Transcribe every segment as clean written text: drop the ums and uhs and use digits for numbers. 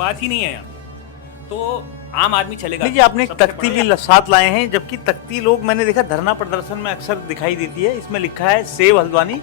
Footpath ही नहीं है यहाँ, तो आम आदमी चलेगा। जी आपने एक तख्ती भी साथ लाए हैं, जबकि तख्ती लोग मैंने देखा धरना प्रदर्शन में अक्सर दिखाई देती है। इसमें लिखा है सेव हल्द्वानी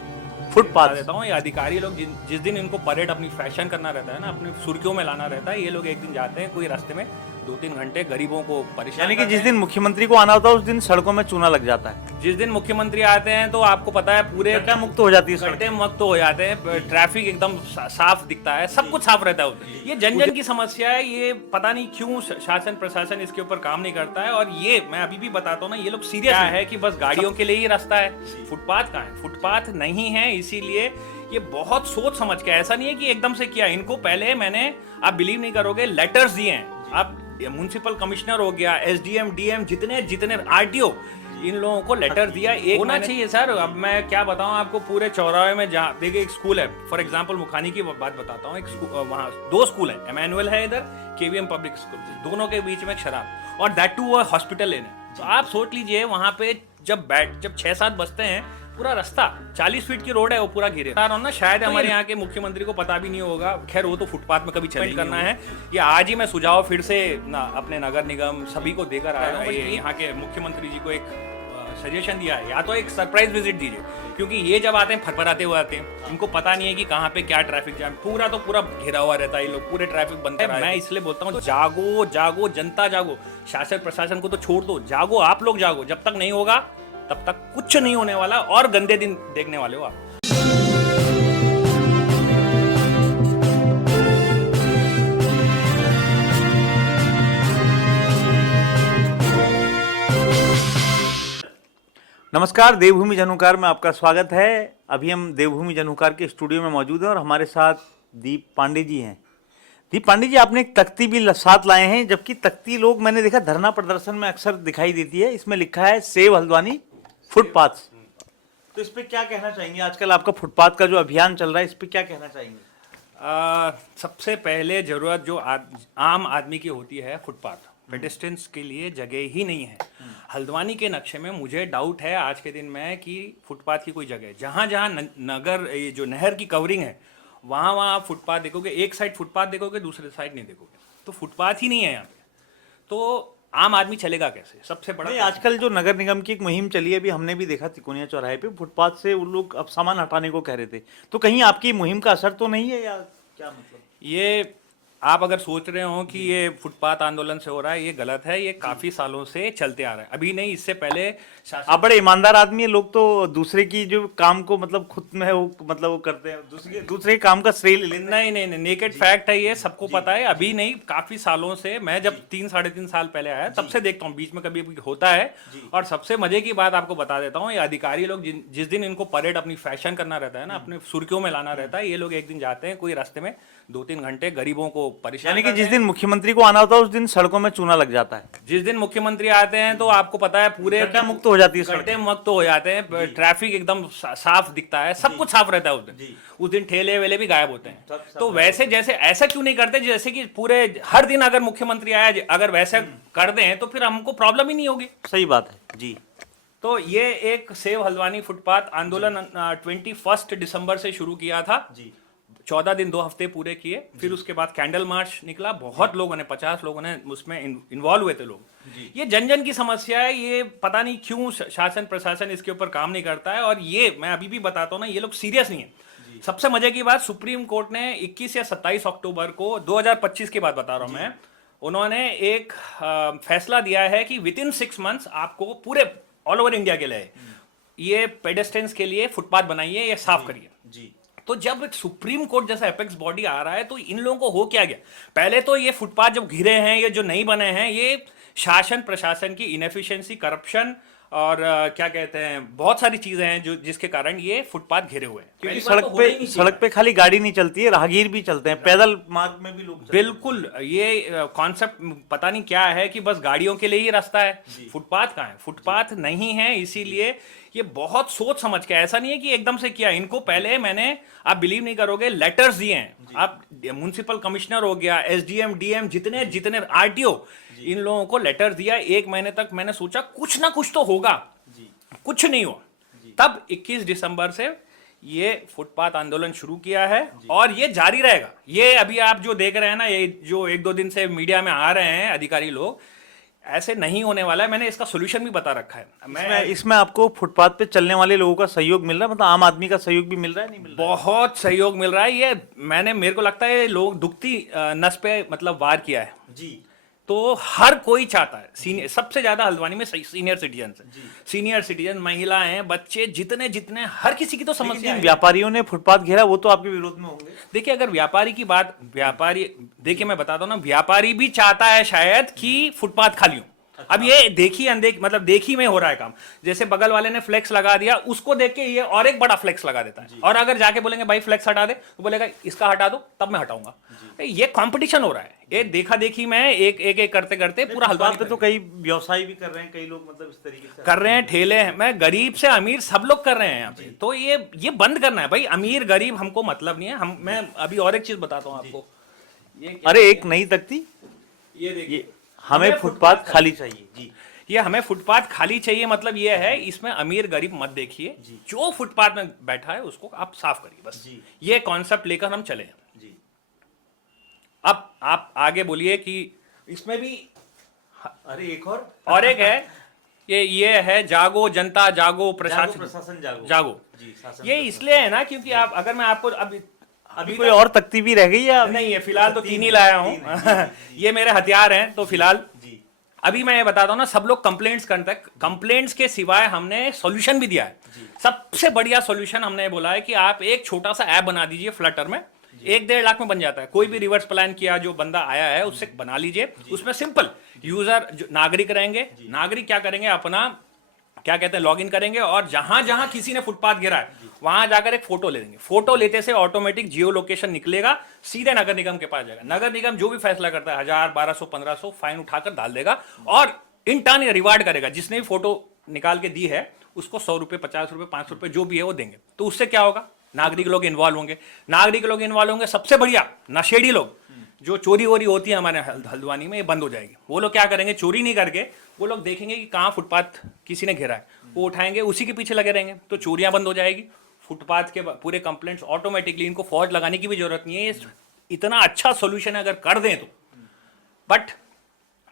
फुटपाथ। देता हूँ, ये अधिकारी लोग जिस दिन इनको परेड अपनी फैशन करना रहता है ना, अपनी सुर्खियों में लाना रहता है, ये लोग एक दिन जाते हैं कोई रास्ते में 2-3 घंटे गरीबों को परेशान, यानी कि जिस दिन मुख्यमंत्री को आना होता है उस दिन सड़कों में चूना लग जाता है। जिस दिन मुख्यमंत्री आते हैं तो आपको पता है पूरे गड्ढा मुक्त हो जाती है, गड्ढे मुक्त हो जाते हैं, ट्रैफिक एकदम साफ दिखता है, सब कुछ साफ रहता है उस दिन। ये जन जन की समस्या है, ये पता नहीं क्यों शासन प्रशासन इसके ऊपर काम नहीं करता है। और ये मैं अभी भी बताता हूँ ना, ये लोग सीरियस है कि बस गाड़ियों के लिए ही रास्ता है, फुटपाथ कहाँ है, फुटपाथ नहीं है। इसीलिए ये बहुत सोच समझ के, ऐसा नहीं है कि एकदम से किया, इनको पहले मैंने, आप बिलीव नहीं करोगे, लेटर्स दिए हैं। आप म्युनिसिपल कमिश्नर हो गया, एसडीएम, डीएम, जितने आरटीओ, इन लोगों को लेटर दिया। एक होना चाहिए सर। अब मैं क्या बताऊं आपको, पूरे चौराहे में जहाँ देखिए एक स्कूल है, फॉर एग्जांपल मुखानी की बात बताता हूँ, एक वहाँ 2 स्कूल है, एमैनुअल है इधर, केवीएम पब्लिक स्कूल, दोनों के बीच में शराब, और दैट टू वो हॉस्पिटल लेने। तो आप सोच लीजिए वहाँ पे जब 6-7 बजते हैं, पूरा रास्ता 40 फीट की रोड है, वो पूरा घिरे ना। शायद हमारे यहाँ के मुख्यमंत्री को पता भी नहीं होगा, खैर वो तो फुटपाथ में कभी चेंज करना है। ये आज ही मैं सुझाव फिर से ना अपने नगर निगम सभी को देकर आया हूँ, यहाँ के मुख्यमंत्री जी को एक सजेशन दिया है, या तो एक सरप्राइज विजिट दीजिए, क्योंकि ये जब आते हैं फटफटाते हुए आते हैं, इनको पता नहीं है कि कहाँ पे क्या ट्रैफिक जाम, पूरा घिरा हुआ रहता है, ये लोग पूरे ट्रैफिक बंद कर रहे हैं। मैं इसलिए बोलता हूँ, जागो जनता जागो, शासन प्रशासन को तो छोड़ दो, जागो, आप लोग जागो। जब तक नहीं होगा तब तक कुछ नहीं होने वाला, और गंदे दिन देखने वाले हो आप। नमस्कार, देवभूमि जनुकार में आपका स्वागत है। अभी हम देवभूमि जनुकार के स्टूडियो में मौजूद हैं और हमारे साथ दीप पांडे जी हैं। दीप पांडे जी, आपने एक तख्ती भी साथ लाए हैं, जबकि तख्ती लोग मैंने देखा धरना प्रदर्शन में अक्सर दिखाई देती है। इसमें लिखा है सेव हल्द्वानी फुटपाथ। तो इस पे क्या कहना चाहेंगे? आजकल आपका फुटपाथ का जो अभियान चल रहा है, इस पे क्या कहना चाहेंगे? सबसे पहले जरूरत जो आम आदमी की होती है, फुटपाथ, पेडेस्ट्रियंस के लिए जगह ही नहीं है। हल्द्वानी के नक्शे में मुझे डाउट है आज के दिन में कि फुटपाथ की कोई जगह है। जहाँ जहाँ नगर, ये जो नहर की कवरिंग है, वहाँ वहाँ फुटपाथ देखोगे, एक साइड फुटपाथ देखोगे, दूसरे साइड नहीं देखोगे, तो फुटपाथ ही नहीं है यहाँ पे। तो आम आदमी चलेगा कैसे? सबसे बड़ा आजकल जो नगर निगम की एक मुहिम चली है, अभी हमने भी देखा तिकोनिया चौराहे पे फुटपाथ से वो लोग अब सामान हटाने को कह रहे थे, तो कहीं आपकी मुहिम का असर तो नहीं है, या क्या मतलब? ये आप अगर सोच रहे हो कि ये फुटपाथ आंदोलन से हो रहा है, ये गलत है। ये काफी सालों से चलते आ रहा है, अभी नहीं, इससे पहले। आप बड़े ईमानदार आदमी है, लोग तो दूसरे की जो काम को मतलब खुद में वो मतलब वो करते हैं, दूसरे के काम का श्रेय ले लेते हैं। नहीं, नेकेड फैक्ट है, ये सबको पता है। अभी नहीं, काफी सालों से, मैं जब 3-3.5 साल पहले आया तब से देखता हूँ, बीच में कभी होता है। और सबसे मजे की बात आपको बता देता हूँ, ये अधिकारी लोग जिस दिन इनको परेड अपनी फैशन करना रहता है ना, अपने सुर्खियों में लाना रहता है, ये लोग एक दिन जाते हैं कोई रास्ते में 2-3 घंटे गरीबों को परेशान, यानी कि जिस दिन मुख्यमंत्री को आना होता है उस दिन सड़कों में चूना लग जाता है। जिस दिन मुख्यमंत्री आते हैं तो आपको पता है पूरे गड्ढा मुक्त हो जाती है, गड्ढे मुक्त हो जाते हैं, ट्रैफिक एकदम साफ दिखता है, सब कुछ साफ रहता है उस दिन ठेले वेले भी गायब होते हैं। तो वैसे जैसे ऐसा क्यों नहीं करते जैसे कि पूरे हर दिन अगर मुख्यमंत्री आया, अगर वैसे कर दें तो फिर हमको प्रॉब्लम ही नहीं होगी। सही बात है जी। तो ये एक सेव हल्द्वानी फुटपाथ आंदोलन 21 दिसंबर से शुरू किया था जी। 14 दिन 2 हफ्ते पूरे किए, फिर उसके बाद कैंडल मार्च निकला, बहुत लोगों ने, 50 लोगों ने उसमें इन्वॉल्व हुए थे लोग। ये जन जन की समस्या है, ये पता नहीं क्यों शासन प्रशासन इसके ऊपर काम नहीं करता है। और ये मैं अभी भी बताता हूँ ना, ये लोग सीरियस नहीं है। सबसे मजे की बात, सुप्रीम कोर्ट ने 21 या 27 अक्टूबर को 2025 की बात बता रहा हूँ मैं, उन्होंने एक फैसला दिया है कि विद इन 6 मंथ्स आपको पूरे ऑल ओवर इंडिया के लिए ये पेडेस्ट्रियंस के लिए फुटपाथ बनाइए, ये साफ करिए जी। तो जब सुप्रीम कोर्ट जैसा एपेक्स बॉडी आ रहा है तो इन लोगों को हो क्या गया? पहले तो ये फुटपाथ जब घिरे हैं, ये जो नहीं बने हैं, ये शासन प्रशासन की इनएफिशिएंसी, करप्शन और क्या कहते हैं, बहुत सारी चीजें हैं जो जिसके कारण ये फुटपाथ घिरे हुए हैं। क्योंकि सड़क पे खाली गाड़ी नहीं चलती है, राहगीर भी चलते हैं, पैदल मार्ग में भी लोग चलते हैं। बिल्कुल, ये कॉन्सेप्ट पता नहीं क्या है कि बस गाड़ियों के लिए ही रास्ता है, फुटपाथ कहाँ है? फुटपाथ नहीं है। इसीलिए ये बहुत सोच समझ के, ऐसा नहीं है कि एकदम से किया, इनको पहले मैंने, आप बिलीव नहीं करोगे, लेटर्स दिए हैं। आप म्युनिसिपल कमिश्नर हो गया, एसडीएम, डीएम, जितने आरटीओ, इन लोगों को लेटर दिया। 1 महीने तक मैंने सोचा कुछ ना कुछ तो होगा, कुछ नहीं हुआ। तब 21 दिसंबर से ये फुटपाथ आंदोलन शुरू किया है और ये जारी रहेगा। ये अभी आप जो देख रहे हैं ना, ये जो एक दो दिन से मीडिया में आ रहे हैं अधिकारी लोग, ऐसे नहीं होने वाला है। मैंने इसका सोल्यूशन भी बता रखा है। इसमें आपको फुटपाथ पे चलने वाले लोगों का सहयोग मिल रहा है, मतलब आम आदमी का सहयोग भी मिल रहा है, नहीं मिल रहा है? बहुत सहयोग मिल रहा है। ये मेरे को लगता है ये लोग दुखती नस पे मतलब वार किया है जी। तो हर कोई चाहता है। सीनियर सबसे ज्यादा हल्द्वानी में सीनियर सिटीजन है, सीनियर सिटीजन, महिलाएं, बच्चे, जितने जितने हर किसी की तो समस्या है। व्यापारियों ने फुटपाथ घेरा वो तो आपके विरोध में होंगे। देखिए, अगर व्यापारी की बात, व्यापारी, देखिए मैं बताता हूँ ना, व्यापारी भी चाहता है शायद कि फुटपाथ खाली हो। अब ये देखी अनदेखी, मतलब देखी में हो रहा है काम। जैसे बगल वाले ने फ्लेक्स लगा दिया, उसको देख के ये और एक बड़ा फ्लेक्स लगा देता है, और अगर जाके बोलेंगे भाई फ्लेक्स हटा दे, तो बोलेगा इसका हटा दो तब मैं हटाऊंगा। ये कंपटीशन हो रहा है, ये देखा देखी में एक करते करते पूरा हल्द्वानी पे तो कई व्यवसाय भी कर रहे हैं, कई लोग मतलब इस तरीके से कर रहे हैं, ठेले हैं, मैं गरीब से अमीर सब लोग कर रहे हैं यहाँ पे। तो ये बंद करना है भाई। अमीर गरीब हमको मतलब नहीं है। मैं अभी और एक चीज बताता हूँ आपको। अरे एक नई तख्ती, ये देखिए, हमें फुटपाथ खाली चाहिए जी। ये हमें फुटपाथ खाली चाहिए मतलब ये है, इसमें अमीर गरीब मत देखिए, जो फुटपाथ में बैठा है उसको आप साफ करिए बस। ये कॉन्सेप्ट लेकर हम चले जी। अब आप आगे बोलिए कि इसमें भी, अरे एक और एक है, ये है जागो जनता जागो, प्रशासन जागो। ये इसलिए है ना क्योंकि आप, अगर मैं आपको अभी कोई और तख्ती भी रह गई या नहीं है? फिलहाल तो 3 ही लाया हूँ। ये मेरे हथियार हैं। तो फिलहाल अभी मैं ये बताता हूँ ना, सब लोग कंप्लेंट्स करते हैं, कंप्लेंट्स के सिवाय हमने सॉल्यूशन भी दिया है। सबसे बढ़िया सॉल्यूशन हमने बोला है कि आप एक छोटा सा ऐप बना दीजिए फ्लटर में, 1-1.5 लाख में बन जाता है। कोई भी रिवर्स प्लान किया जो बंदा आया है उससे बना लीजिए। उसमें सिंपल यूजर जो नागरिक रहेंगे, नागरिक क्या करेंगे, अपना क्या कहते हैं लॉगिन करेंगे, और जहां जहां किसी ने फुटपाथ गिरा है वहां जाकर एक फोटो ले लेंगे। फोटो लेते से ऑटोमेटिक जियो लोकेशन निकलेगा, सीधे नगर निगम के पास जाएगा। नगर निगम जो भी फैसला करता है 1000, 1200, 1500 फाइन उठाकर डाल देगा, और इन टर्न रिवार्ड करेगा। जिसने भी फोटो निकाल के दी है उसको 100 रुपए, 50 रुपए, 500 रुपए जो भी है वो देंगे। तो उससे क्या होगा, नागरिक लोग इन्वॉल्व होंगे। नागरिक लोग इन्वॉल्व होंगे, सबसे बढ़िया नशेड़ी लोग, जो चोरी वोरी होती है हमारे हल्द्वानी में, ये बंद हो जाएगी। वो लोग क्या करेंगे, चोरी नहीं करके वो लोग देखेंगे कि कहाँ फुटपाथ किसी ने घेरा है, वो उठाएंगे, उसी के पीछे लगे रहेंगे, तो चोरियां बंद हो जाएगी। फुटपाथ के पूरे कंप्लेंट्स ऑटोमेटिकली, इनको फौज लगाने की भी जरूरत नहीं है। ये इतना अच्छा सॉल्यूशन है अगर कर दें तो, बट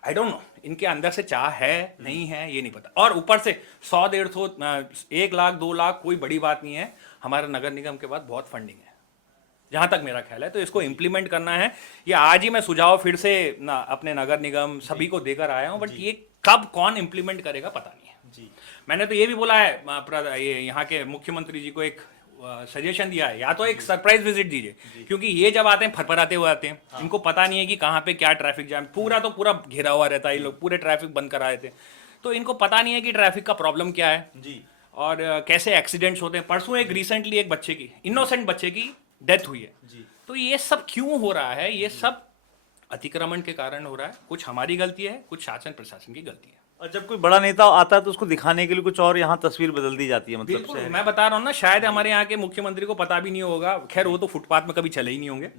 आई डोंट नो इनके अंदर से चाह है नहीं है ये नहीं पता। और ऊपर से 100-150, 1 लाख 2 लाख कोई बड़ी बात नहीं है। हमारे नगर निगम के पास बहुत फंडिंग है जहां तक मेरा ख्याल है, तो इसको इम्प्लीमेंट करना है। ये आज ही मैं सुझाव फिर से अपने नगर निगम सभी को देकर आया हूं, बट ये कब कौन इम्प्लीमेंट करेगा पता नहीं है जी। मैंने तो ये भी बोला है, ये यहाँ के मुख्यमंत्री जी को एक सजेशन दिया है, या तो एक सरप्राइज विजिट दीजिए, क्योंकि ये जब आते हैं फरफराते हुए आते हैं। इनको पता नहीं है कि कहाँ पे क्या ट्रैफिक जाम, पूरा घेरा हुआ रहता है, ये लोग पूरे ट्रैफिक बंद करा देते हैं, तो इनको पता नहीं है कि ट्रैफिक का प्रॉब्लम क्या है जी, और कैसे एक्सीडेंट्स होते हैं। परसों एक रिसेंटली एक बच्चे की, इनोसेंट बच्चे की डेथ हुई है जी। तो ये सब क्यों हो रहा है? ये सब अतिक्रमण के कारण हो रहा है। कुछ हमारी गलती है, कुछ शासन प्रशासन की गलती है। और जब कोई बड़ा नेता आता है तो उसको दिखाने के लिए कुछ और यहाँ तस्वीर बदल दी जाती है, मतलब मैं बता रहा हूँ ना, शायद हमारे यहाँ के मुख्यमंत्री को पता भी नहीं होगा। खैर वो तो फुटपाथ में कभी चले ही नहीं होंगे,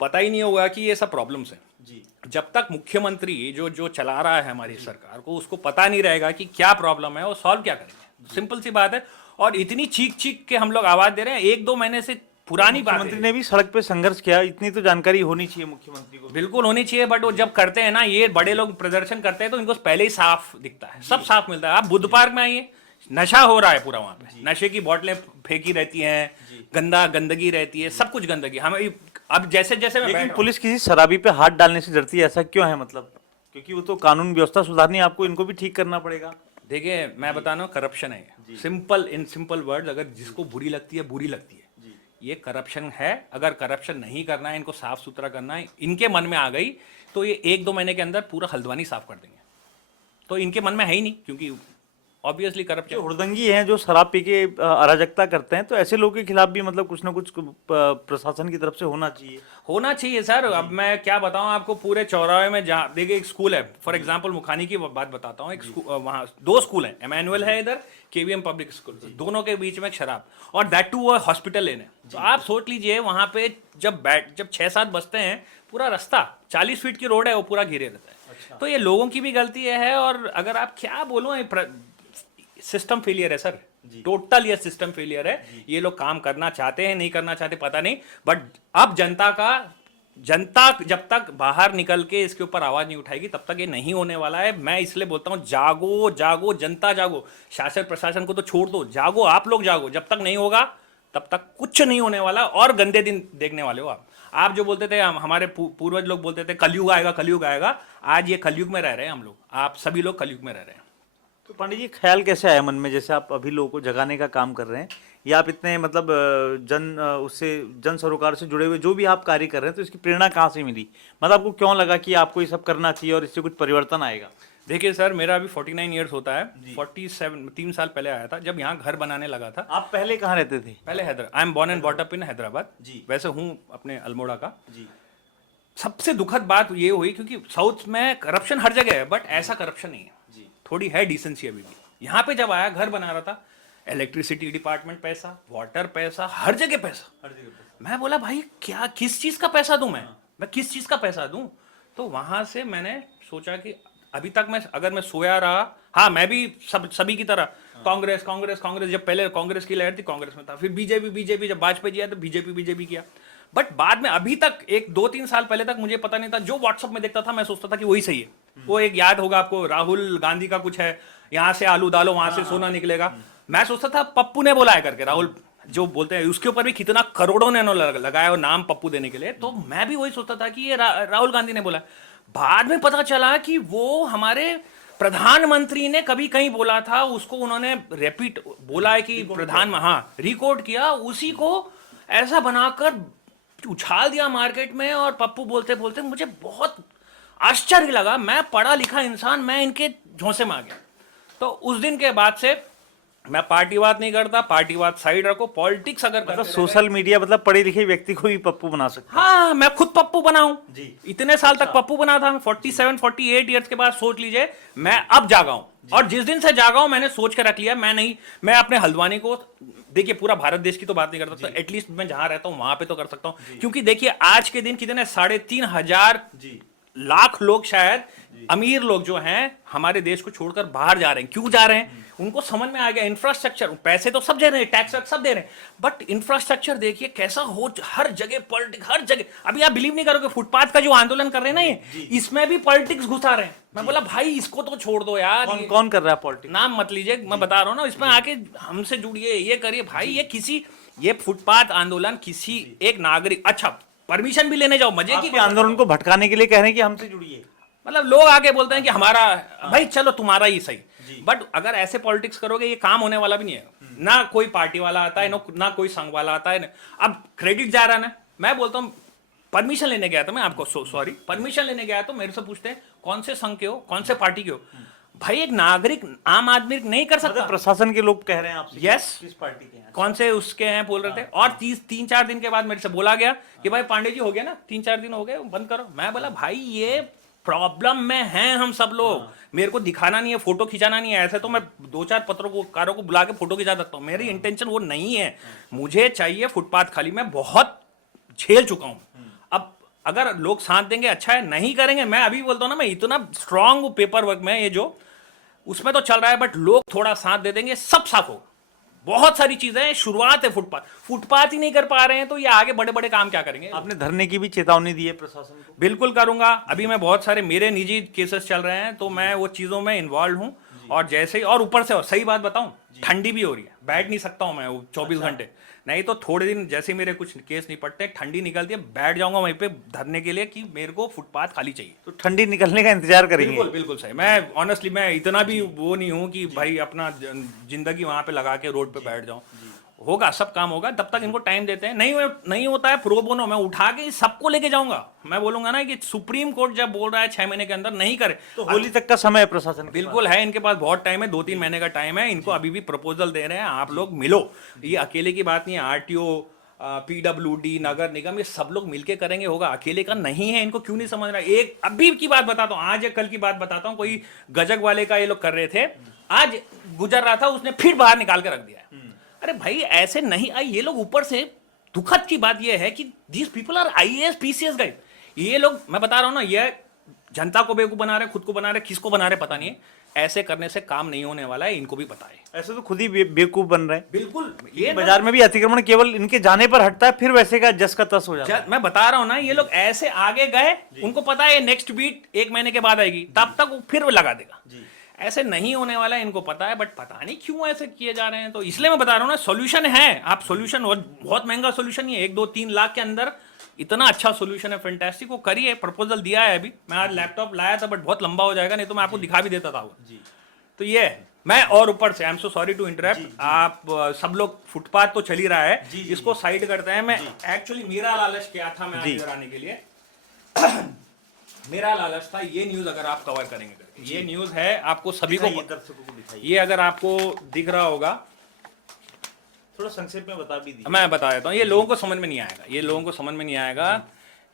पता ही नहीं होगा कि ये सब प्रॉब्लम्स हैं जी। जब तक मुख्यमंत्री जो चला रहा है हमारी सरकार को, उसको पता नहीं रहेगा कि क्या प्रॉब्लम है, वो सॉल्व क्या करेंगे। सिंपल सी बात है। और इतनी चीख के हम लोग आवाज दे रहे हैं, 1-2 महीने से पुरानी बात है। मुख्यमंत्री ने भी सड़क पे संघर्ष किया, इतनी तो जानकारी होनी चाहिए मुख्यमंत्री को। बिल्कुल होनी चाहिए, बट वो जब करते हैं ना, ये बड़े लोग प्रदर्शन करते हैं तो इनको पहले ही साफ दिखता है, सब साफ मिलता है। आप बुद्ध पार्क में आइए, नशा हो रहा है पूरा वहां पे, नशे की बोतलें फेंकी रहती हैं, गंदगी रहती है, सब कुछ गंदगी। हमें अब जैसे लेकिन पुलिस किसी शराबी पे हाथ डालने से डरती है, ऐसा क्यों है? मतलब क्योंकि वो तो कानून व्यवस्था सुधारनी है, आपको इनको भी ठीक करना पड़ेगा। देखिए मैं बता रहा हूँ, करप्शन है। सिंपल, इन सिंपल वर्ड, अगर जिसको बुरी लगती है बुरी लगती है, ये करप्शन है। अगर करप्शन नहीं करना है, इनको साफ सुथरा करना है, इनके मन में आ गई तो ये 1-2 महीने के अंदर पूरा हल्द्वानी साफ कर देंगे। तो इनके मन में है ही नहीं, क्योंकि ऑब्वियसली करप्शन। हुड़दंगी हैं जो शराब पी के अराजकता करते हैं, तो ऐसे लोगों के खिलाफ भी मतलब कुछ ना कुछ प्रशासन की तरफ से होना चाहिए सर। अब मैं क्या बताऊं आपको, पूरे चौराहे में जहाँ देखिए एक स्कूल है, फॉर एग्जांपल मुखानी की बात बताता हूँ, एक वहाँ 2 स्कूल हैं, एमैनुअल है इधर, केवीएम पब्लिक स्कूल, दोनों के बीच में शराब, और दैट टू वो हॉस्पिटल लेने। तो आप सोच लीजिए वहां पे जब 6-7 बजते हैं, पूरा रास्ता 40 फीट की रोड है, वो पूरा घिरे रहता है। तो ये लोगों की भी गलती है। और अगर आप क्या बोलो, सिस्टम फेलियर है सर, टोटल ये सिस्टम फेलियर है। ये लोग काम करना चाहते हैं नहीं करना चाहते पता नहीं, बट अब जनता जब तक बाहर निकल के इसके ऊपर आवाज नहीं उठाएगी तब तक ये नहीं होने वाला है। मैं इसलिए बोलता हूं जागो जागो जनता जागो, शासन प्रशासन को तो छोड़ दो, जागो आप लोग जागो। जब तक नहीं होगा तब तक कुछ नहीं होने वाला और गंदे दिन देखने वाले हो आप जो बोलते थे हमारे पूर्वज लोग बोलते थे कलयुग आएगा कलयुग आएगा, आज ये कलयुग में रह रहे हैं हम लोग, आप सभी लोग कलयुग में रह रहे हैं। तो पंडित जी ख्याल कैसे आया मन में, जैसे आप अभी लोगों को जगाने का काम कर रहे हैं, या आप इतने मतलब उससे जन सरोकार से जुड़े हुए जो भी आप कार्य कर रहे हैं, तो इसकी प्रेरणा कहाँ से मिली? मतलब आपको क्यों लगा कि आपको ये सब करना चाहिए और इससे कुछ परिवर्तन आएगा? देखिए सर, मेरा अभी 49 ईयर्स होता है, 47 3 साल पहले आया था जब यहाँ घर बनाने लगा था। आप पहले कहाँ रहते थे? पहले Hyderabad, I am born and brought up in Hyderabad जी। वैसे हूँ अपने अल्मोड़ा का जी। सबसे दुखद बात ये हुई क्योंकि साउथ में करप्शन हर जगह है बट ऐसा करप्शन नहीं है जी। थोड़ी है डिसेंसी अभी भी। यहाँ पे जब आया घर बना रहा था, इलेक्ट्रिसिटी डिपार्टमेंट पैसा, वाटर पैसा, हर जगह पैसा। मैं बोला भाई क्या किस चीज का पैसा दूं मैं किस चीज का पैसा दूं? तो वहां से मैंने सोचा कि अभी तक अगर मैं सोया रहा, हाँ मैं भी सभी की तरह कांग्रेस कांग्रेस कांग्रेस, जब पहले कांग्रेस की लहर थी कांग्रेस में था, फिर बीजेपी, जब वाजपेयी जी आए तो बीजेपी किया। बट बाद में अभी तक 1-2-3 साल पहले तक मुझे पता नहीं था, जो व्हाट्सएप में देखता था मैं सोचता था कि वही सही है। वो एक याद होगा आपको, राहुल गांधी का कुछ है, यहाँ से आलू डालो वहां से सोना निकलेगा। मैं सोचता था पप्पू ने बोला है करके, राहुल जो बोलते हैं उसके ऊपर भी कितना करोड़ों ने लगाया वो नाम पप्पू देने के लिए। तो मैं भी वही सोचता था कि ये राहुल गांधी ने बोला। बाद में पता चला कि वो हमारे प्रधानमंत्री ने कभी कहीं बोला था, उसको उन्होंने रिपीट बोला है कि प्रधान, हाँ रिकॉर्ड किया, उसी को ऐसा बनाकर उछाल दिया मार्केट में। और पप्पू बोलते बोलते मुझे बहुत आश्चर्य लगा, मैं पढ़ा लिखा इंसान, मैं इनके झोंसे में आ गया। तो उस दिन के बाद से मैं पार्टीवाद नहीं करता, पार्टीवाद साइड रखो, पॉलिटिक्स अगर मतलब सोशल मीडिया मतलब पढ़े लिखे व्यक्ति को भी पप्पू बना सकता है। हाँ मैं खुद पप्पू बनाऊं जी। इतने साल तक पप्पू बना था, 47-48 ईयर्स के बाद सोच लीजिए मैं अब जागा हूं। और जिस दिन से जागा हूं मैंने सोच के रख लिया, मैं अपने हल्द्वानी को, देखिए पूरा भारत देश की तो बात नहीं कर सकता, एटलीस्ट मैं जहां रहता हूं वहां पे तो कर सकता हूं। क्योंकि देखिए आज के दिन कितने 3,500 लाख लोग, शायद अमीर लोग जो हैं हमारे देश को छोड़कर बाहर जा रहे हैं। क्यों जा रहे हैं? उनको समझ में आ गया इंफ्रास्ट्रक्चर, पैसे तो सब दे रहे हैं, टैक्स सब दे रहे हैं, बट इंफ्रास्ट्रक्चर देखिए कैसा हो, हर जगह पॉलिटिक्स, हर जगह। अभी आप बिलीव नहीं करोगे, फुटपाथ का जो आंदोलन कर रहे हैं ना ये, इसमें भी पॉलिटिक्स घुसा रहे हैं। मैं बोला भाई इसको तो छोड़ दो यार। कौन कर रहा है पॉलिटिक्स? नाम मत लीजिए, मैं बता रहा हूँ ना, इसमें आके हमसे जुड़िए, ये करिए भाई। ये फुटपाथ आंदोलन किसी एक नागरिक, अच्छा परमिशन भी लेने जाओ, मजे की आंदोलन को भटकाने के लिए कह रहे हैं कि हमसे जुड़िए। मतलब लोग आगे बोलते हैं कि हमारा, भाई चलो तुम्हारा ही सही, बट अगर ऐसे पॉलिटिक्स करोगे ये काम होने वाला भी नहीं है। ना कोई पार्टी वाला आता है, ना कोई संघ वाला आता है। अब क्रेडिट जा रहा है ना, मैं बोलता हूँ परमिशन लेने गया था मैं, आपको सॉरी परमिशन लेने गया तो मेरे से पूछते हैं कौन से संघ के हो, कौन से पार्टी के हो। भाई एक नागरिक, आम आदमी नहीं कर सकता। प्रशासन के लोग कह रहे हैं आपसे यस किस पार्टी के हैं, कौन से उसके हैं बोल रहे थे। और 3-4 दिन के बाद मेरे से बोला गया कि भाई पांडे जी हो गया ना, 3-4 दिन हो गए, बंद करो। मैं बोला भाई ये प्रॉब्लम में हैं हम सब लोग, मेरे को दिखाना नहीं है, फोटो खिंचाना नहीं है। ऐसे तो मैं 2-4 पत्रकारों को बुला के फोटो खिंचा सकता हूँ, मेरी इंटेंशन वो नहीं है। मुझे चाहिए फुटपाथ खाली, मैं बहुत झेल चुका हूँ। अब अगर लोग साथ देंगे अच्छा है, नहीं करेंगे, मैं अभी बोलता हूँ ना, मैं इतना स्ट्रांग पेपर वर्क में, ये जो उसमें तो चल रहा है, बट लोग थोड़ा साथ दे देंगे सब साफ हो। बहुत सारी चीजें, शुरुआत है फुटपाथ ही नहीं कर पा रहे हैं तो ये आगे बड़े बड़े काम क्या करेंगे। आपने धरने की भी चेतावनी दी है प्रशासन को? बिल्कुल करूंगा, अभी मैं बहुत सारे मेरे निजी केसेस चल रहे हैं तो मैं वो चीजों में इन्वॉल्व हूं। और जैसे ही, और ऊपर से, और सही बात बताऊं, ठंडी भी हो रही है, बैठ नहीं सकता हूं मैं 24 घंटे। नहीं तो थोड़े दिन जैसे मेरे कुछ केस निपटते हैं, ठंडी निकलती है, बैठ जाऊंगा वहीं पे धरने के लिए कि मेरे को फुटपाथ खाली चाहिए। तो ठंडी निकलने का इंतजार करेंगे? बिल्कुल बिल्कुल सही। मैं ऑनेस्टली मैं इतना भी वो नहीं हूं कि भाई अपना जिंदगी वहां पे लगा के रोड पे बैठ जाऊं। होगा, सब काम होगा, तब तक इनको टाइम देते हैं। नहीं होता है प्रो बोनो, मैं उठा के सबको लेके जाऊंगा। मैं बोलूंगा ना कि सुप्रीम कोर्ट जब बोल रहा है 6 महीने के अंदर नहीं करे तो होली तक का समय है प्रशासन? बिल्कुल है, इनके पास बहुत टाइम है, 2-3 महीने का टाइम है। इनको अभी भी प्रपोजल दे रहे हैं, आप लोग मिलो। ये अकेले की बात नहीं है, आरटीओ, पीडब्ल्यूडी, नगर निगम, ये सब लोग मिलके करेंगे, होगा, अकेले का नहीं है। इनको क्यों नहीं समझ रहा? एक अभी की बात बताता हूँ, आज या कल की बात बताता हूँ, कोई गजक वाले का ये लोग कर रहे थे, आज गुजर रहा था, उसने फिर बाहर निकाल के रख दिया। अरे भाई ऐसे नहीं आई ये लोग। ऊपर से दुखद की बात ये है कि these people are IAS PCS guide. ये लोग, मैं बता रहा हूं ना, ये जनता को बेवकूफ बना रहे, खुद को बना रहे, किसको बना रहे पता नहीं है। ऐसे करने से काम नहीं होने वाला है, इनको भी पता है। ऐसे तो खुद ही बेवकूफ बन रहे हैं। बिल्कुल, ये बाजार में भी अतिक्रमण केवल इनके जाने पर हटता है, फिर वैसे का जस का तस हो जाता है। मैं बता रहा हूं ना, ये लोग ऐसे आगे गए, उनको पता है नेक्स्ट बीट 1 महीने के बाद आएगी, तब तक वो फिर वो लगा देगा। ऐसे नहीं होने वाला है, इनको पता है, बट पता नहीं क्यों ऐसे किए जा रहे हैं। तो इसलिए मैं बता रहा हूँ ना, सॉल्यूशन है। आप सॉल्यूशन, बहुत महंगा सॉल्यूशन नहीं है, 1-2-3 लाख के अंदर इतना अच्छा सॉल्यूशन है, फैंटास्टिक। वो करिए, प्रपोजल दिया है अभी। मैं आज लैपटॉप लाया था, बट बहुत लंबा हो जाएगा, नहीं तो मैं आपको दिखा भी देता था वो। तो ये है। मैं और ऊपर से, I am so sorry to interrupt, आप सब लोग, फुटपाथ तो चल ही रहा है, इसको साइड करते हैं। मैं एक्चुअली मेरा लालच क्या था मैं आज इधर आने के लिए मेरा लालच था ये न्यूज अगर आप कवर करेंगे करके। ये न्यूज है, आपको सभी को, ये अगर आपको दिख रहा होगा, थोड़ा संक्षेप में बता भी दीजिए। मैं बता देता हूँ, ये लोगों को समझ में नहीं आएगा, ये लोगों को समझ में नहीं आएगा।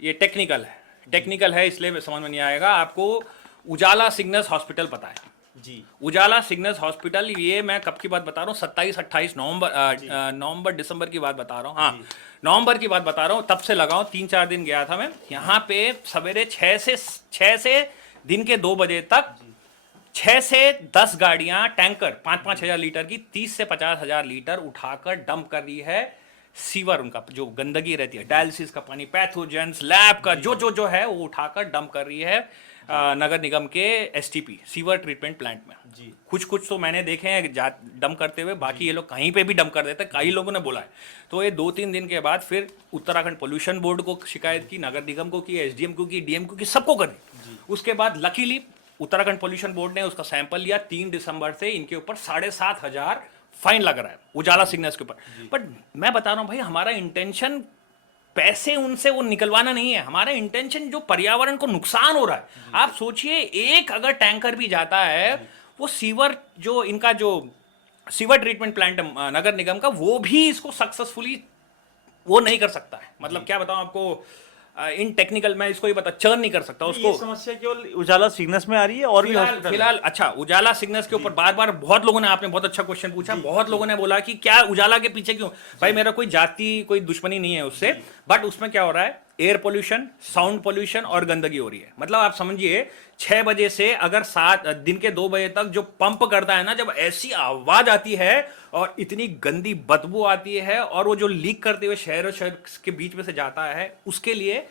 ये टेक्निकल है, इसलिए समझ में नहीं आएगा आपको। उजाला सिग्नस हॉस्पिटल पता है जी? उजाला सिग्नस हॉस्पिटल, ये मैं कब की बात बता रहा हूँ, 27-28 नवंबर दिसंबर की बात बता रहा हूँ। हाँ, नवंबर की बात बता रहा हूँ। तब से लगाओ 3-4 दिन गया था मैं यहाँ पे। सवेरे 6 से दिन के 2 बजे तक 6 से 10 गाड़ियां टैंकर 5-5 हजार लीटर की 30 से 50 हजार लीटर उठाकर डंप कर रही है सीवर, उनका जो गंदगी रहती है, डायलिसिस का पानी, पैथोजेंस, लैब का जो है वो उठाकर डंप कर रही है नगर निगम के एसटीपी सीवर ट्रीटमेंट प्लांट में। जी, कुछ तो मैंने देखे हैं डंप करते हुए, बाकी ये लोग कहीं पे भी डंप कर देते हैं, कई लोगों ने बोला है। तो ये 2-3 दिन के बाद फिर उत्तराखंड पोल्यूशन बोर्ड को शिकायत की, नगर निगम को की, एसडीएम को की, डीएम को की, सबको करी। उसके बाद लकीली उत्तराखंड पोल्यूशन बोर्ड ने उसका सैंपल लिया। 3 दिसंबर से इनके ऊपर 7,500 फाइन लग रहा है उजाला सिग्नल्स के ऊपर। बट मैं बता रहा हूं भाई, हमारा इंटेंशन पैसे उनसे वो निकलवाना नहीं है, हमारा इंटेंशन जो पर्यावरण को नुकसान हो रहा है। आप सोचिए, एक अगर टैंकर भी जाता है, वो सीवर, जो इनका जो सीवर ट्रीटमेंट प्लांट नगर निगम का, वो भी इसको सक्सेसफुली वो नहीं कर सकता है। मतलब क्या बताऊं आपको, इन टेक्निकल मैं इसको ये बता, चर्न नहीं कर सकता उसको। ये समस्या केवल उजाला सिग्नस में आ रही है और भी हॉस्पिटल फिलहाल अच्छा, उजाला सिग्नस के ऊपर बार बार बहुत लोगों ने, आपने बहुत अच्छा क्वेश्चन पूछा, बहुत लोगों ने बोला कि क्या उजाला के पीछे क्यों। भाई मेरा कोई जाति, कोई दुश्मनी नहीं है उससे, बट उसमें क्या हो रहा है, एयर पोल्यूशन, साउंड पोल्यूशन और गंदगी हो रही है। मतलब आप समझिए, 6 बजे से अगर 7 दिन के 2 बजे तक जो पंप करता है ना, जब ऐसी आवाज आती है और इतनी गंदी बदबू आती है, और वो जो लीक करते हुए शहर के बीच में से जाता है, उसके लिए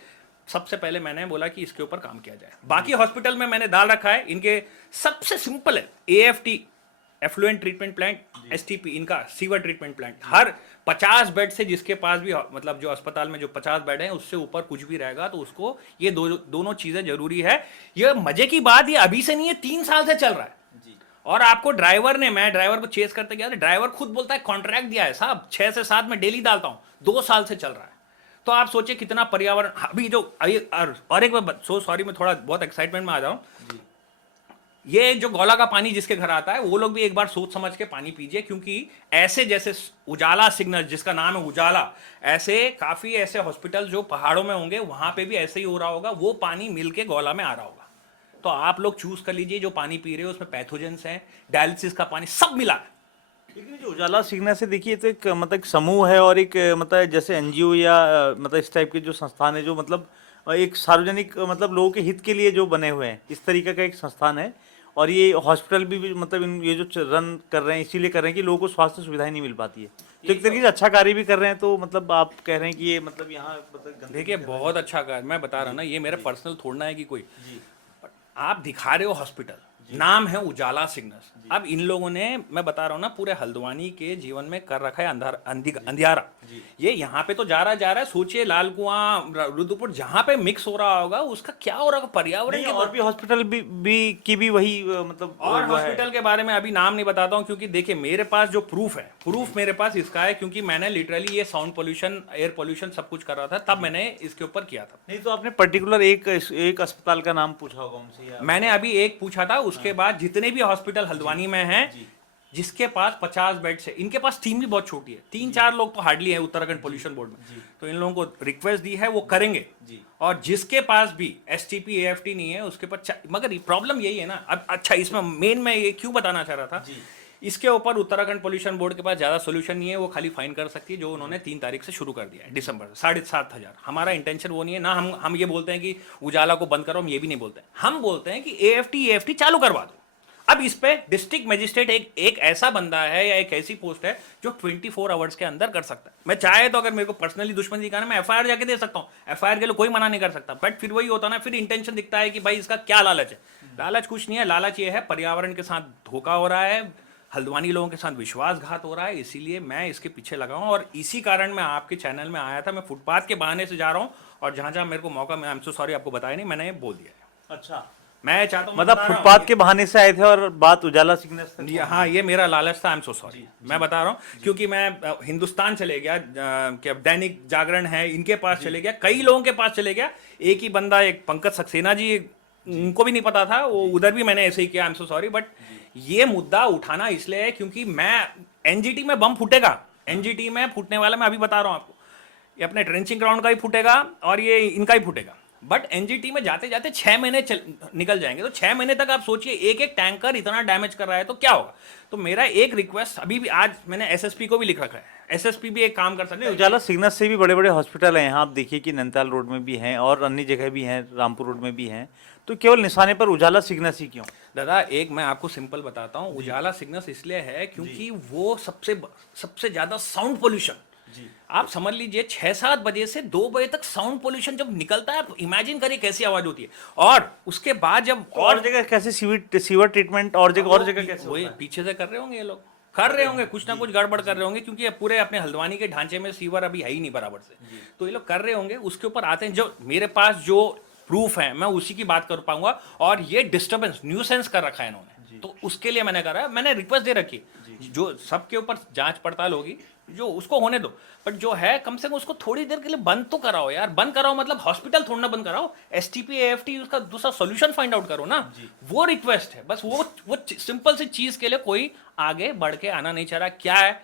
सबसे पहले मैंने बोला कि इसके ऊपर काम किया जाए। बाकी हॉस्पिटल में मैंने डाल रखा है, इनके सबसे सिंपल है AFT, effluent treatment plant, STP, इनका सीवर ट्रीटमेंट प्लांट। हर 50 बेड से, जिसके पास भी, मतलब जो अस्पताल में जो 50 बेड है, उससे ऊपर कुछ भी रहेगा तो उसको ये दोनों चीजें जरूरी है। ये मजे की बात, ये अभी से नहीं है, 3 साल से चल रहा है। और आपको ड्राइवर ने, मैं ड्राइवर को चेस करते गया, ड्राइवर खुद बोलता है कॉन्ट्रैक्ट दिया है साहब, 6 से 7 में डेली डालता हूं, 2 साल से चल रहा है। तो आप सोचिए कितना पर्यावरण अभी जो, और एक बार सो सॉरी, मैं थोड़ा बहुत एक्साइटमेंट में आ जाऊं। ये जो गौला का पानी जिसके घर आता है, वो लोग भी एक बार सोच समझ के पानी पीजिए, क्योंकि ऐसे जैसे उजाला सिग्नल, जिसका नाम है उजाला, ऐसे काफी ऐसे हॉस्पिटल जो पहाड़ों में होंगे, वहां पे भी ऐसे ही हो रहा होगा, वो पानी मिलके गौला में आ रहा होगा। तो आप लोग चूज कर लीजिए, जो पानी पी रहे हो उसमें पैथोजेंस हैं, डायलिसिस का पानी, सब मिला है। लेकिन जो उजाला सिग्नस से देखिए, तो एक मतलब एक समूह है, और एक मतलब जैसे एनजीओ या मतलब इस टाइप के जो संस्थान है, जो मतलब एक सार्वजनिक मतलब लोगों के हित के लिए जो बने हुए हैं, इस तरीके का एक संस्थान है। और ये हॉस्पिटल भी मतलब ये जो रन कर रहे हैं, इसीलिए कर रहे हैं कि लोगों को स्वास्थ्य सुविधाएं नहीं मिल पाती है। तो एक तरीके से अच्छा कार्य भी कर रहे हैं। तो मतलब आप कह रहे हैं कि ये मतलब यहाँ मतलब देखिए, बहुत अच्छा कार्य, मैं बता रहा हूँ ना, ये मेरा पर्सनल थोड़ना है कि कोई, आप दिखा रहे हो हॉस्पिटल, नाम है उजाला सिग्नस। अब इन लोगों ने, मैं बता रहा हूँ ना, पूरे हल्द्वानी के जीवन में कर रखा है अंधियारा। ये यहाँ पे तो जा रहा है, सोचिए लाल कुआं, रुद्रपुर, जहाँ पे मिक्स हो रहा होगा, उसका क्या हो रहा होगा पर्यावरण के। और भी हॉस्पिटल भी वही मतलब, और हॉस्पिटल के बारे में अभी नाम नहीं बताता हूँ, क्योंकि देखिए मेरे पास जो प्रूफ है, मेरे पास इसका है, क्योंकि मैंने लिटरली ये साउंड पोल्यूशन, एयर पोल्यूशन सब कुछ कर रहा था, तब मैंने इसके ऊपर किया था। नहीं तो आपने पर्टिकुलर एक अस्पताल का नाम पूछा होगा उनसे? मैंने अभी एक पूछा था, उसके बाद जितने भी हॉस्पिटल हल्द्वानी में हैं, जिसके पास 50 बेड से, इनके पास टीम भी बहुत छोटी है, 3-4 लोग तो हार्डली है उत्तराखंड पोल्यूशन बोर्ड में। तो इन लोगों को रिक्वेस्ट दी है, वो करेंगे। और जिसके पास भी एसटीपी एएफटी नहीं है, उसके पास, मगर प्रॉब्लम यही है ना। अब अच्छा, इसमें मेन मैं ये क्यों बताना चाह रहा था, इसके ऊपर उत्तराखंड पोल्यूशन बोर्ड के पास ज्यादा सोल्यूशन नहीं है, वो खाली फाइन कर सकती है, जो उन्होंने 3 तारीख से शुरू कर दिया है दिसंबर, 7,500। हमारा इंटेंशन वो नहीं है ना, हम ये बोलते हैं कि उजाला को बंद करो, हम ये भी नहीं बोलते हैं। हम बोलते हैं कि एएफटी चालू करवा दो। अब इस पे डिस्ट्रिक्ट मजिस्ट्रेट एक ऐसा बंदा है या एक ऐसी पोस्ट है जो 24 आवर्स के अंदर कर सकता है। मैं चाहे तो अगर मेरे को पर्सनली दुश्मनी दिखाना मैं एफआईआर जाके दे सकता हूँ, एफआईआर के लिए कोई मना नहीं कर सकता। बट फिर वही होता ना, फिर इंटेंशन दिखता है कि भाई इसका क्या लालच है। लालच कुछ नहीं है, लालच ये है पर्यावरण के साथ धोखा हो रहा है, हल्द्वानी लोगों के साथ विश्वासघात हो रहा है, इसीलिए मैं इसके पीछे लगा हूं। और इसी कारण मैं आपके चैनल में आया था। मैं फुटपाथ के बहाने से जा रहा हूं और जहां जहां मेरे को मौका, मैं आई एम सो सॉरी आपको बताया नहीं, मैंने बोल दिया है। अच्छा, मैं चाहता हूं, मतलब फुटपाथ के बहाने से आए थे और बात उजाला सिग्नेस तक। हाँ, ये मेरा लालच था, आई एम सो सॉरी। मैं बता रहा हूँ क्योंकि मैं हिंदुस्तान चले गया, क्या दैनिक जागरण है, इनके पास चले गया, कई लोगों के पास चले गया। एक ही बंदा, एक पंकज सक्सेना जी, उनको भी नहीं पता था, वो उधर भी मैंने ऐसे ही किया, आई एम सो सॉरी। बट ये मुद्दा उठाना इसलिए है क्योंकि मैं एनजीटी में बम फूटेगा, एनजीटी में फूटने वाला, मैं अभी बता रहा हूँ आपको, ये अपने ट्रेंचिंग ग्राउंड का ही फूटेगा और ये इनका ही फूटेगा। बट एनजीटी में जाते जाते 6 महीने निकल जाएंगे, तो 6 महीने तक आप सोचिए एक एक टैंकर इतना डैमेज कर रहा है तो क्या होगा। तो मेरा एक रिक्वेस्ट अभी भी, आज मैंने एसएसपी को भी लिख रखा है, एसएसपी भी एक काम कर सकते हैं। उजाला सिग्नस से भी बड़े बड़े हॉस्पिटल हैं यहाँ, आप देखिए कि नैनीताल रोड में भी हैं और अन्य जगह भी हैं, रामपुर रोड में भी हैं, तो केवल निशाने पर उजाला सिग्नस ही क्यों? दादा एक मैं आपको सिंपल बताता हूँ, उजाला सिग्नस इसलिए है क्योंकि वो सबसे ज्यादा साउंड पोल्यूशन, आप समझ लीजिए 6-7 बजे से 2 बजे तक साउंड पोल्यूशन जब निकलता है, आप इमेजिन करिए कैसी आवाज होती है। और उसके बाद जब और जगह कैसे सीवर ट्रीटमेंट और जगह कैसे वही पीछे से कर रहे होंगे, ये लोग कर रहे होंगे, कुछ ना कुछ गड़बड़ कर रहे होंगे, क्योंकि ये पूरे अपने हल्द्वानी के ढांचे में सीवर अभी है ही नहीं बराबर से, तो ये लोग कर रहे होंगे। उसके ऊपर आते हैं, जो मेरे पास जो प्रूफ है मैं उसी की बात कर पाऊंगा। और ये डिस्टर्बेंस न्यूसेंस कर रखा है इन्होंने, तो उसके लिए मैंने करा, मैंने रिक्वेस्ट दे रखी, जो सबके ऊपर जांच पड़ताल होगी, जो उसको होने दो, बट जो है कम से कम उसको थोड़ी देर के लिए बंद तो कराओ यार। बंद कराओ मतलब हॉस्पिटल थोड़ा ना बंद कराओ, एसटीपी एएफटी उसका दूसरा सॉल्यूशन फाइंड आउट करो ना, वो रिक्वेस्ट है बस। वो सिंपल सी चीज के लिए कोई आगे बढ़ के आना नहीं चाह रहा। क्या है,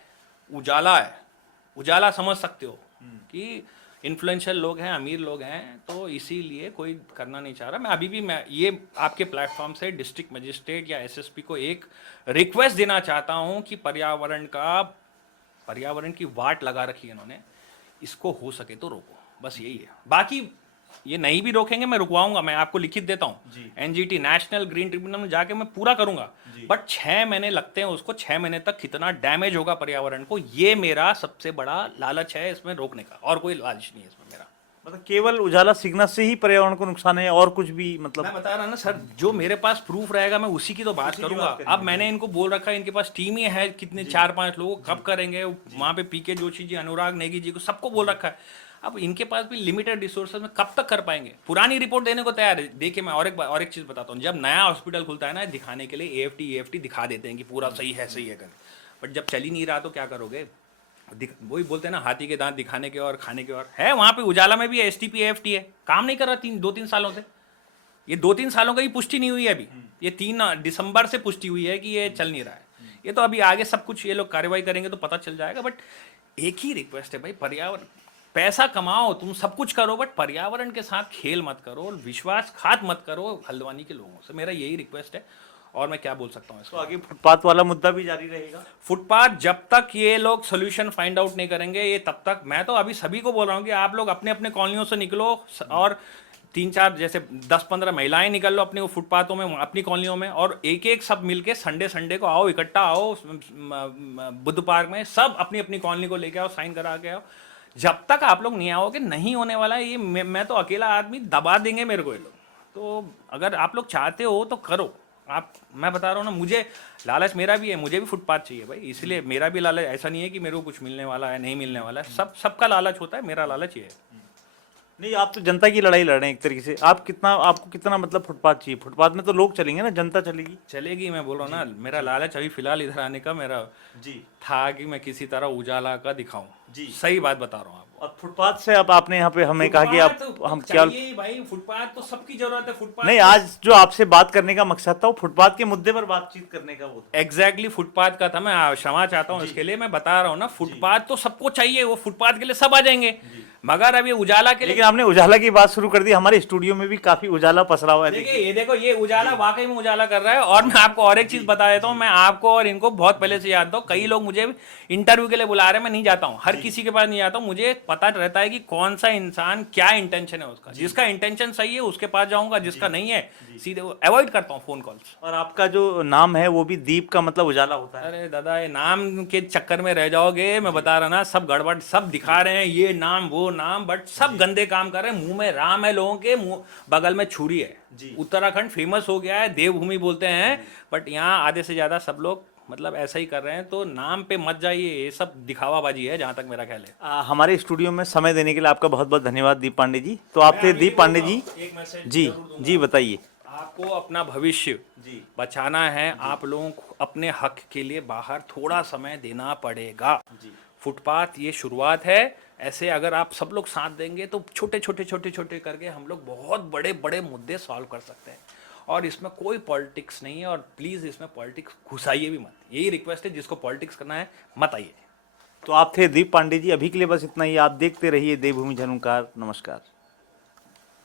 उजाला है, उजाला समझ सकते हो कि इन्फ्लुएंशियल लोग हैं, अमीर लोग हैं, तो इसीलिए कोई करना नहीं चाह रहा। मैं अभी भी मैं ये आपके प्लेटफॉर्म से डिस्ट्रिक्ट मजिस्ट्रेट या एसएसपी को एक रिक्वेस्ट देना चाहता हूं कि पर्यावरण की वाट लगा रखी है इन्होंने, इसको हो सके तो रोको, बस यही है। बाकी ये नहीं भी रोकेंगे मैं रुकवाऊंगा, मैं आपको लिखित देता हूँ, एनजीटी नेशनल ग्रीन ट्रिब्यूनल में जाके मैं पूरा करूंगा। बट 6 महीने लगते हैं उसको, 6 महीने तक कितना डैमेज होगा पर्यावरण को, ये मेरा सबसे बड़ा लालच है इसमें रोकने का, और कोई लालच नहीं है इसमें मेरा। मतलब केवल उजाला सिग्नस से ही पर्यावरण को नुकसान है और कुछ भी? मतलब मैं बता रहा ना सर, जो मेरे पास प्रूफ रहेगा मैं उसी की तो बात करूंगा। अब मैंने इनको बोल रखा है, इनके पास टीम ही है कितने 4-5 लोग, कब करेंगे वहां पे पीके जोशी जी, अनुराग नेगी जी को सबको बोल रखा है। अब इनके पास भी लिमिटेड रिसोर्सेज में कब तक कर पाएंगे, पुरानी रिपोर्ट देने को तैयार है। देखिए मैं और एक चीज बताता हूँ, जब नया हॉस्पिटल खुलता है ना, दिखाने के लिए एएफटी दिखा देते हैं कि पूरा सही है कर, बट जब चल ही नहीं रहा तो क्या करोगे? वही बोलते हैं ना, हाथी के दांत दिखाने के और खाने के और है। वहां पे उजाला में भी एसटीपी एएफटी है, काम नहीं कर रहा 2-3 सालों से। ये 2-3 सालों का ही पुष्टि नहीं हुई है अभी, ये 3 दिसंबर से पुष्टि हुई है कि ये चल नहीं रहा है। ये तो अभी आगे सब कुछ ये लोग कार्रवाई करेंगे तो पता चल जाएगा। बट एक ही रिक्वेस्ट है भाई, पर्यावरण, पैसा कमाओ, तुम सब कुछ करो, बट पर्यावरण के साथ खेल मत करो, विश्वासघात मत करो हल्द्वानी के लोगों से, मेरा यही रिक्वेस्ट है। और मैं क्या बोल सकता हूँ इसको, आगे फुटपाथ वाला मुद्दा भी जारी रहेगा। फुटपाथ जब तक ये लोग सोल्यूशन फाइंड आउट नहीं करेंगे, ये तब तक, मैं तो अभी सभी को बोल रहा हूँ कि आप लोग अपने अपने कॉलोनियों से निकलो और 3-4 जैसे 10-15 महिलाएं निकल लो अपने फुटपाथों में, अपनी कॉलोनियों में, और एक सब मिलके संडे को आओ, इकट्ठा आओ बुद्ध पार्क में, सब अपनी अपनी कॉलोनी को लेके आओ, साइन करा के आओ। जब तक आप लोग नहीं आओगे नहीं होने वाला है ये। मैं तो अकेला आदमी, दबा देंगे मेरे को ये लोग। तो अगर आप लोग चाहते हो तो करो आप, मैं बता रहा हूँ ना, मुझे लालच मेरा भी है, मुझे भी फुटपाथ चाहिए भाई, इसलिए मेरा भी लालच, ऐसा नहीं है कि मेरे को कुछ मिलने वाला है नहीं मिलने वाला है, सबका लालच होता है, मेरा लालच ये है। नहीं, आप तो जनता की लड़ाई लड़ रहे हैं एक तरीके से। आपको कितना मतलब फुटपाथ चाहिए? फुटपाथ में तो लोग चलेंगे ना, जनता चलेगी। मैं बोल रहा हूँ ना, मेरा लालच अभी फिलहाल इधर आने का मेरा था कि मैं किसी तरह उजाला का दिखाऊं, सही बात बता रहा हूँ आपको। और फुटपाथ से अब आपने यहाँ पे हमें कहा कि आप हम क्या भाई, फुटपाथ तो सबकी जरूरत है। फुटपाथ नहीं, आज जो आपसे बात करने का मकसद था वो फुटपाथ के मुद्दे पर बातचीत करने का वो एग्जैक्टली फुटपाथ का था। मैं क्षमा चाहता हूँ इसके लिए, मैं बता रहा हूँ ना, फुटपाथ तो सबको चाहिए, वो फुटपाथ के लिए सब आ जाएंगे। मगर अब ये उजाला के लिए लेकिन आपने उजाला की बात शुरू कर दी, हमारे स्टूडियो में भी काफी उजाला पसरा हुआ है। देखिए, ये देखो, ये उजाला वाकई में उजाला कर रहा है। और मैं आपको और एक चीज बता देता हूँ, मैं आपको और इनको बहुत पहले से जानता हूँ। कई लोग मुझे इंटरव्यू के लिए बुला रहे हैं, मैं नहीं जाता हूँ, हर किसी के पास नहीं जाता हूँ। मुझे पता रहता है कि कौन सा इंसान क्या इंटेंशन है उसका। जिसका इंटेंशन सही है उसके पास जाऊंगा, जिसका नहीं है सीधे अवॉइड करता हूँ फोन कॉल्स। और आपका जो नाम है वो भी दीप का मतलब उजाला होता है। अरे दादा, ये नाम के चक्कर में रह जाओगे, मैं बता रहा ना, सब गड़बड़, सब दिखा रहे हैं ये नाम वो नाम, बट सब गंदे काम कर रहे हैं। मुंह में राम है लोगों के, मुंह बगल में छुरी है। उत्तराखंड फेमस हो गया है, देवभूमि बोलते हैं, बट यहाँ आधे से ज्यादा सब लोग मतलब ऐसा ही कर रहे हैं। तो नाम पे मत जाइए, ये सब दिखावाबाजी है जहां तक मेरा ख्याल है। हमारे स्टूडियो में समय देने के लिए आपका बहुत बहुत धन्यवाद दीप पांडे जी। तो आप थे दीप पांडे जी। एक मैसेज जी जी बताइए। आपको अपना भविष्य बचाना है, आप लोगों को अपने हक के लिए बाहर थोड़ा समय देना पड़ेगा। फुटपाथ ये शुरुआत है, ऐसे अगर आप सब लोग साथ देंगे तो छोटे छोटे छोटे छोटे करके हम लोग बहुत बड़े बड़े मुद्दे सॉल्व कर सकते हैं। और इसमें कोई पॉलिटिक्स नहीं है, और प्लीज़ इसमें पॉलिटिक्स घुसाइए भी मत। यही रिक्वेस्ट है, जिसको पॉलिटिक्स करना है मत आइए। तो आप थे दीप पांडे जी। अभी के लिए बस इतना ही। आप देखते रहिए देवभूमि झनूकार। नमस्कार।